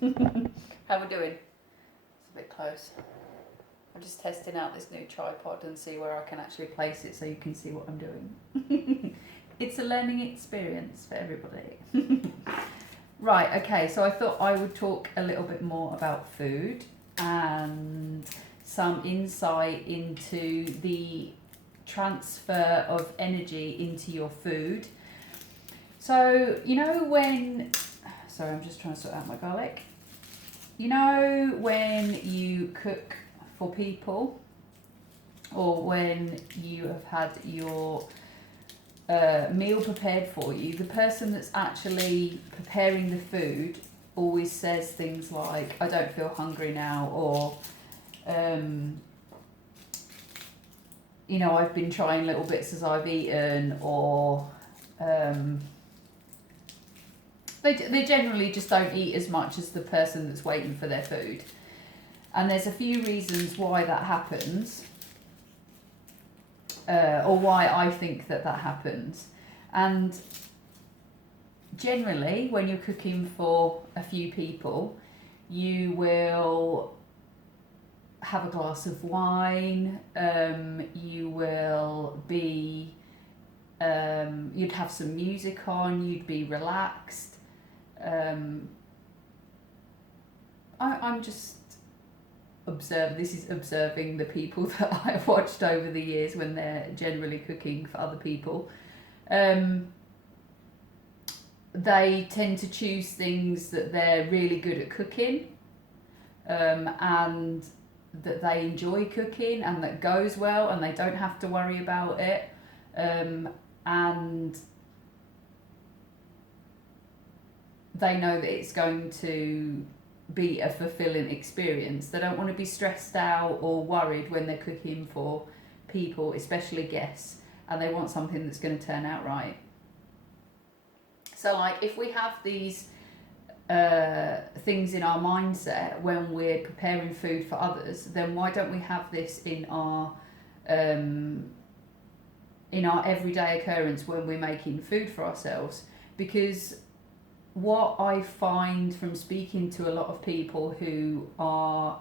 How we doing? It's a bit close. I'm just testing out this new tripod and see where I can actually place it so you can see what I'm doing. It's a learning experience for everybody. Right, okay, so I thought I would talk a little bit more about food and some insight into the transfer of energy into your food. So, sorry, I'm just trying to sort out my garlic. You know when you cook for people, or when you have had your meal prepared for you, the person that's actually preparing the food always says things like, I don't feel hungry now, or I've been trying little bits as I've eaten, or they generally just don't eat as much as the person that's waiting for their food. And there's a few reasons why that happens, or why I think that happens. And generally, when you're cooking for a few people, you will have a glass of wine, you will be, you'd have some music on, you'd be relaxed. I'm just observing the people that I've watched over the years when they're generally cooking for other people. They tend to choose things that they're really good at cooking, and that they enjoy cooking and that goes well and they don't have to worry about it, and they know that it's going to be a fulfilling experience. They don't want to be stressed out or worried when they're cooking for people, especially guests, and they want something that's going to turn out right. So like if we have these things in our mindset when we're preparing food for others, then why don't we have this in our everyday occurrence when we're making food for ourselves? Because what I find from speaking to a lot of people who are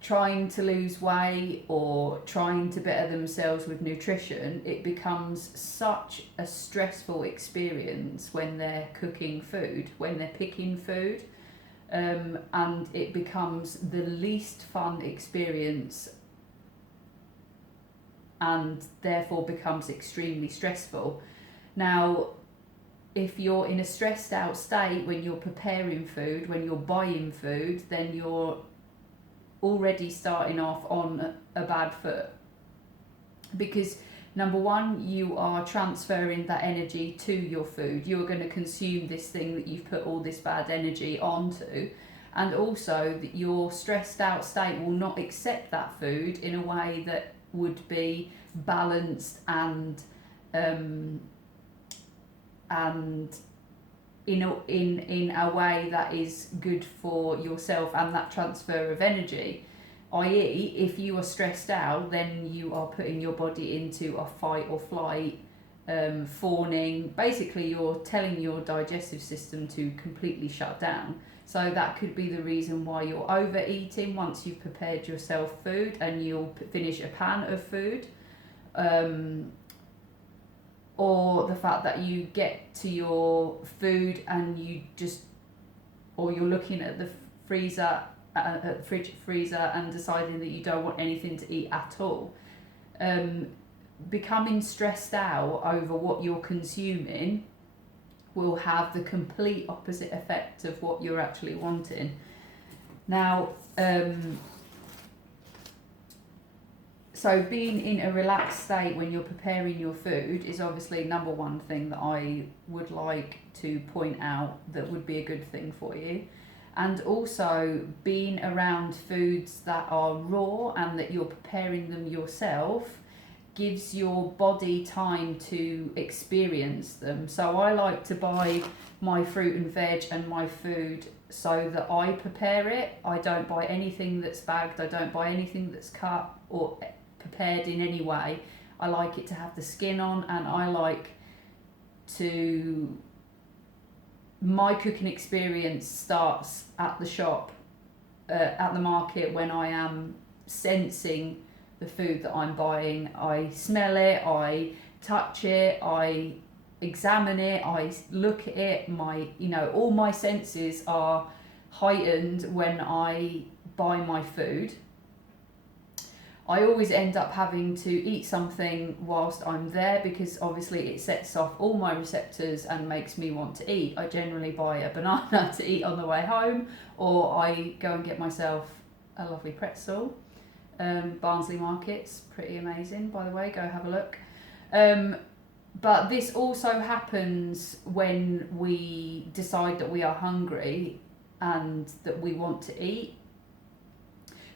trying to lose weight or trying to better themselves with nutrition, it becomes such a stressful experience when they're cooking food, when they're picking food, and it becomes the least fun experience and therefore becomes extremely stressful. Now, if you're in a stressed out state when you're preparing food, when you're buying food, then you're already starting off on a bad foot. Because number one, you are transferring that energy to your food. You're going to consume this thing that you've put all this bad energy onto. And also that your stressed out state will not accept that food in a way that would be balanced and in a way that is good for yourself and that transfer of energy. I.e., if you are stressed out, then you are putting your body into a fight or flight, fawning. Basically, you're telling your digestive system to completely shut down. So that could be the reason why you're overeating once you've prepared yourself food and you'll finish a pan of food. Or the fact that you get to your food and or you're looking at the freezer and deciding that you don't want anything to eat at all. Becoming stressed out over what you're consuming will have the complete opposite effect of what you're actually wanting. Now, so being in a relaxed state when you're preparing your food is obviously number one thing that I would like to point out that would be a good thing for you. And also being around foods that are raw and that you're preparing them yourself gives your body time to experience them. So I like to buy my fruit and veg and my food so that I prepare it. I don't buy anything that's bagged, I don't buy anything that's cut or prepared in any way. I like it to have the skin on, and I like to my cooking experience starts at the shop, at the market, when I am sensing the food that I'm buying. I smell it, I touch it, I examine it, I look at it. All my senses are heightened when I buy my food. I always end up having to eat something whilst I'm there, because obviously it sets off all my receptors and makes me want to eat. I generally buy a banana to eat on the way home, or I go and get myself a lovely pretzel. Barnsley Market's pretty amazing, by the way, go have a look. But this also happens when we decide that we are hungry and that we want to eat.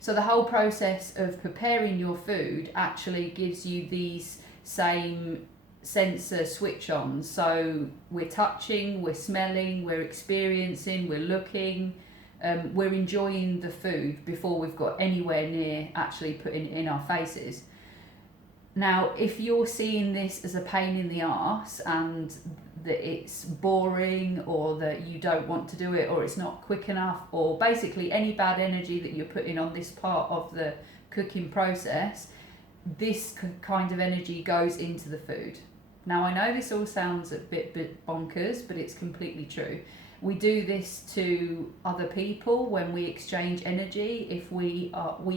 So the whole process of preparing your food actually gives you these same sensor switch-ons. So we're touching, we're smelling, we're experiencing, we're looking, we're enjoying the food before we've got anywhere near actually putting it in our faces. Now, if you're seeing this as a pain in the arse and that it's boring, or that you don't want to do it, or it's not quick enough, or basically any bad energy that you're putting on this part of the cooking process, this kind of energy goes into the food. Now, I know this all sounds a bit bonkers, but it's completely true. We do this to other people when we exchange energy. If we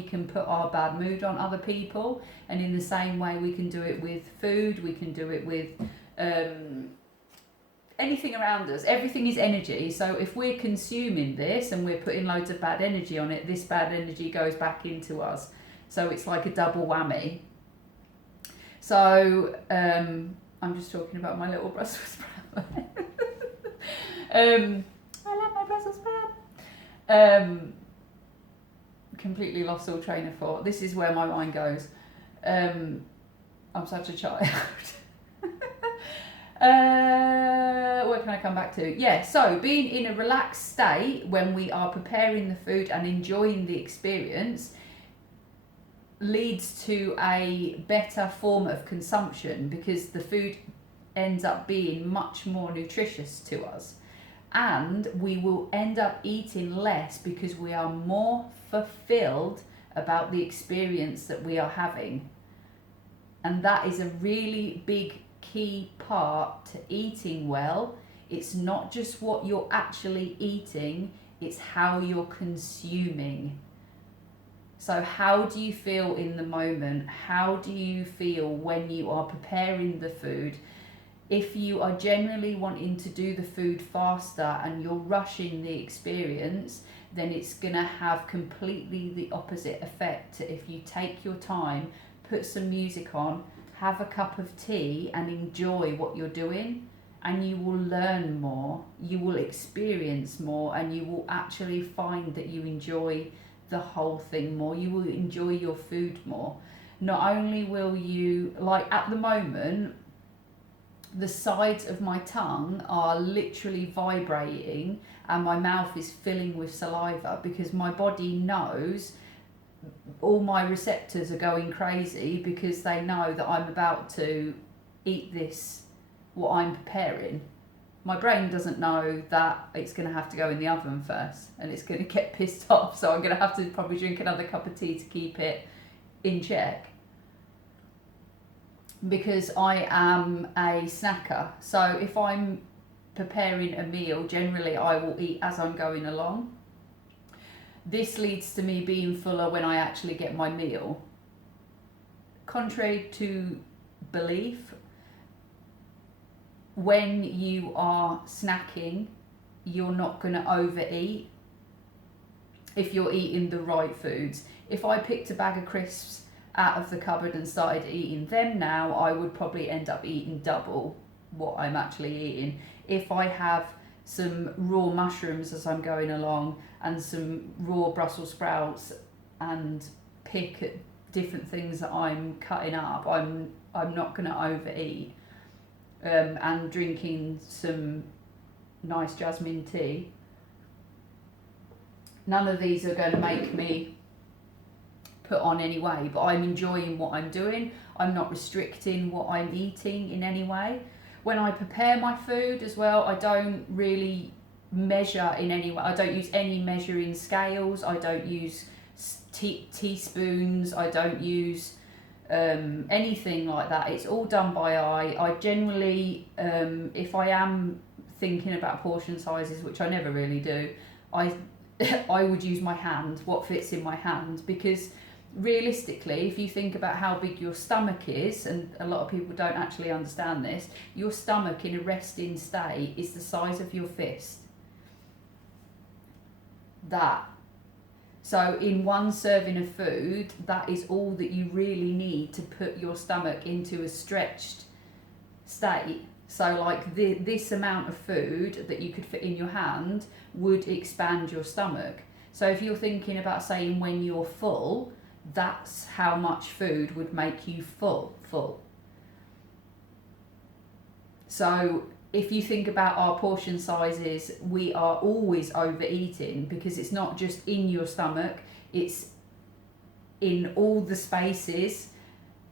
can put our bad mood on other people, and in the same way we can do it with food, we can do it with anything around us. Everything is energy. So if we're consuming this and we're putting loads of bad energy on it, this bad energy goes back into us. So it's like a double whammy. So I'm just talking about my little Brussels sprout. I love my Brussels sprout. Completely lost all train of thought. This is where my mind goes. I'm such a child. What can I come back to? Yeah, so being in a relaxed state when we are preparing the food and enjoying the experience leads to a better form of consumption, because the food ends up being much more nutritious to us, and we will end up eating less because we are more fulfilled about the experience that we are having. And that is a really big key part to eating well. It's not just what you're actually eating, it's how you're consuming. So how do you feel in the moment? How do you feel when you are preparing the food? If you are generally wanting to do the food faster and you're rushing the experience, then it's going to have completely the opposite effect. If you take your time, put some music on, have a cup of tea and enjoy what you're doing, and you will learn more, you will experience more, and you will actually find that you enjoy the whole thing more. You will enjoy your food more. Not only will you, like at the moment, the sides of my tongue are literally vibrating and my mouth is filling with saliva, because my body knows, all my receptors are going crazy because they know that I'm about to eat this, what I'm preparing. My brain doesn't know that it's going to have to go in the oven first and it's going to get pissed off, so I'm going to have to probably drink another cup of tea to keep it in check. Because I am a snacker, so if I'm preparing a meal, generally I will eat as I'm going along. This leads to me being fuller when I actually get my meal. Contrary to belief, when you are snacking, you're not going to overeat if you're eating the right foods. If I picked a bag of crisps out of the cupboard and started eating them now, I would probably end up eating double what I'm actually eating. If I have some raw mushrooms as I'm going along and some raw Brussels sprouts and pick at different things that I'm cutting up, I'm not going to overeat. And drinking some nice jasmine tea, none of these are going to make me put on any weight, but I'm enjoying what I'm doing. I'm not restricting what I'm eating in any way. When I prepare my food as well, I don't really measure in any way. I don't use any measuring scales. I don't use teaspoons. I don't use anything like that. It's all done by eye. I generally, if I am thinking about portion sizes, which I never really do, I I would use my hand, what fits in my hand, because realistically, if you think about how big your stomach is, and a lot of people don't actually understand this, your stomach in a resting state is the size of your fist. So in one serving of food, that is all that you really need to put your stomach into a stretched state. So like this amount of food that you could fit in your hand would expand your stomach. So if you're thinking about saying when you're full, that's how much food would make you full. So if you think about our portion sizes, we are always overeating, because it's not just in your stomach, it's in all the spaces.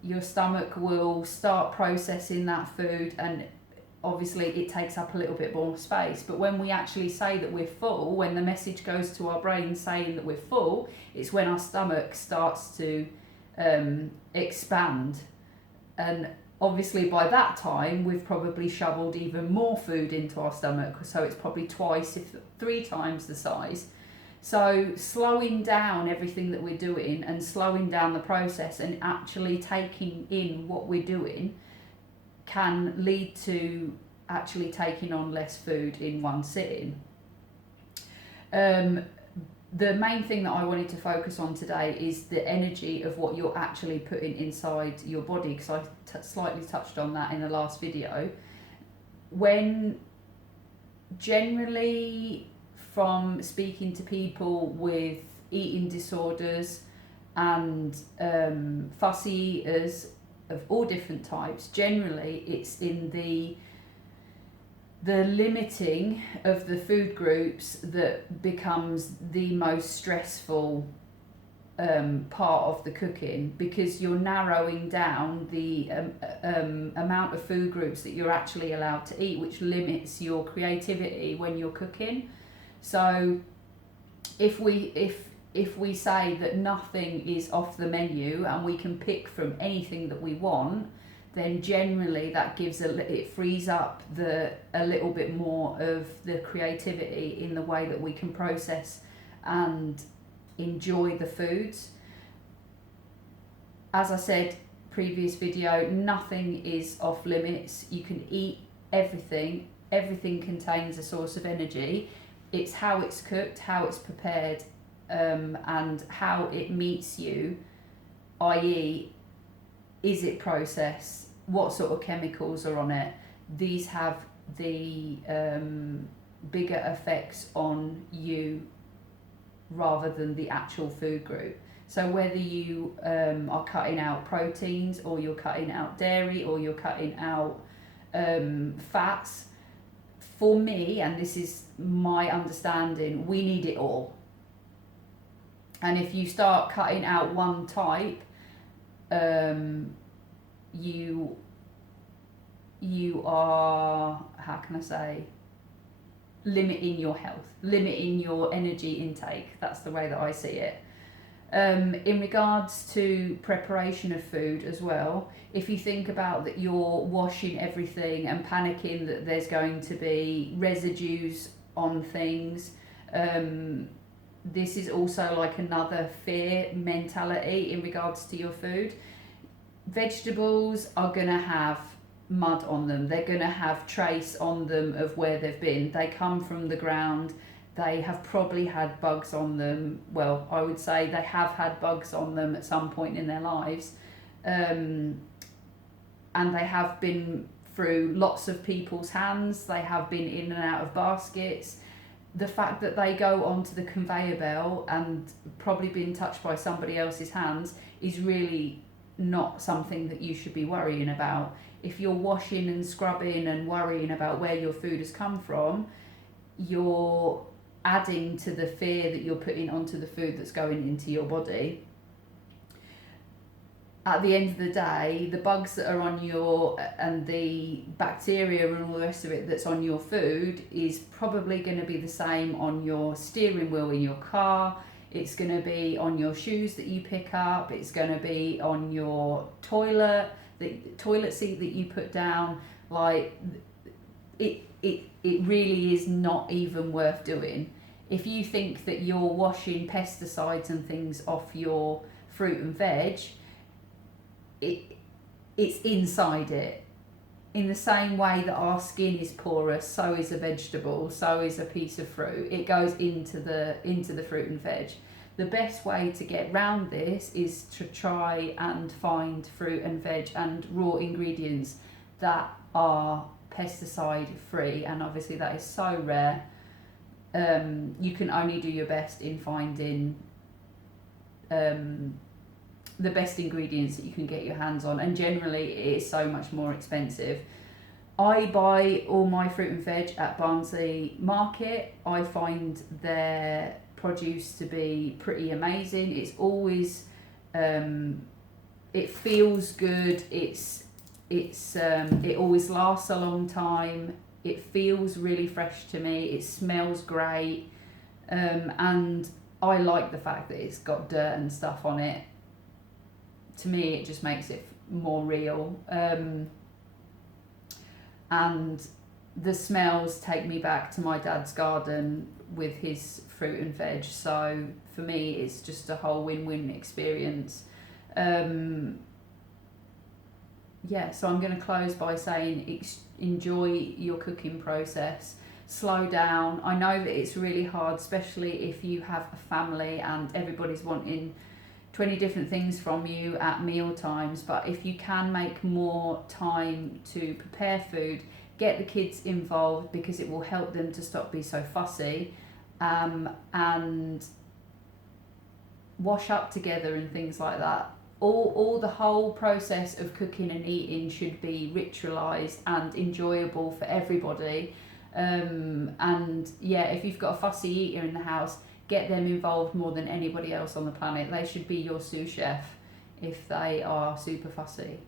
Your stomach will start processing that food, and obviously it takes up a little bit more space. But when we actually say that we're full, when the message goes to our brain saying that we're full, it's when our stomach starts to expand. And obviously by that time we've probably shoveled even more food into our stomach, so it's probably twice, if 3 times the size. So slowing down everything that we're doing and slowing down the process and actually taking in what we're doing can lead to actually taking on less food in one sitting. The main thing that I wanted to focus on today is the energy of what you're actually putting inside your body, because I slightly touched on that in the last video. When generally, from speaking to people with eating disorders and fussy eaters of all different types, generally it's in the limiting of the food groups that becomes the most stressful part of the cooking, because you're narrowing down the amount of food groups that you're actually allowed to eat, which limits your creativity when you're cooking. So if we say that nothing is off the menu and we can pick from anything that we want, then generally that gives it frees up a little bit more of the creativity in the way that we can process and enjoy the foods. As I said previous video, nothing is off limits. You can eat everything. Everything contains a source of energy. It's how it's cooked, how it's prepared, and how it meets you, i.e. is it processed, what sort of chemicals are on it. These have the bigger effects on you rather than the actual food group. So whether you are cutting out proteins, or you're cutting out dairy, or you're cutting out fats, for me, and this is my understanding, we need it all. And if you start cutting out one type, you are, how can I say, limiting your health, limiting your energy intake. That's the way that I see it. In regards to preparation of food as well, if you think about that you're washing everything and panicking that there's going to be residues on things, this is also like another fear mentality in regards to your food. Vegetables are going to have mud on them. They're going to have trace on them of where they've been. They come from the ground. They have probably had bugs on them. Well, I would say they have had bugs on them at some point in their lives. And they have been through lots of people's hands. They have been in and out of baskets. The fact that they go onto the conveyor belt and probably been touched by somebody else's hands is really not something that you should be worrying about. If you're washing and scrubbing and worrying about where your food has come from, you're adding to the fear that you're putting onto the food that's going into your body. at the end of the day, the bugs that are on your, and the bacteria and all the rest of it that's on your food is probably going to be the same on your steering wheel in your car. It's going to be on your shoes that you pick up. It's going to be on your toilet seat that you put down. Like, it really is not even worth doing. If you think that you're washing pesticides and things off your fruit and veg, it's inside it. In the same way that our skin is porous, so is a vegetable, so is a piece of fruit. It goes into the fruit and veg. The best way to get round this is to try and find fruit and veg and raw ingredients that are pesticide free, and obviously that is so rare. You can only do your best in finding the best ingredients that you can get your hands on, and generally it is so much more expensive. I buy all my fruit and veg at Barnsley Market. I find their produce to be pretty amazing. It's always it feels good. It always lasts a long time. It feels really fresh to me. It smells great, and I like the fact that it's got dirt and stuff on it. To me, it just makes it more real. And the smells take me back to my dad's garden with his fruit and veg. So for me, it's just a whole win-win experience. So I'm going to close by saying enjoy your cooking process. Slow down. I know that it's really hard, especially if you have a family and everybody's wanting 20 different things from you at meal times, but if you can make more time to prepare food, get the kids involved, because it will help them to stop being so fussy, and wash up together and things like that. All the whole process of cooking and eating should be ritualized and enjoyable for everybody. And yeah, if you've got a fussy eater in the house, get them involved more than anybody else on the planet. They should be your sous chef if they are super fussy.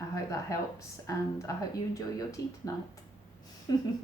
I hope that helps, and I hope you enjoy your tea tonight.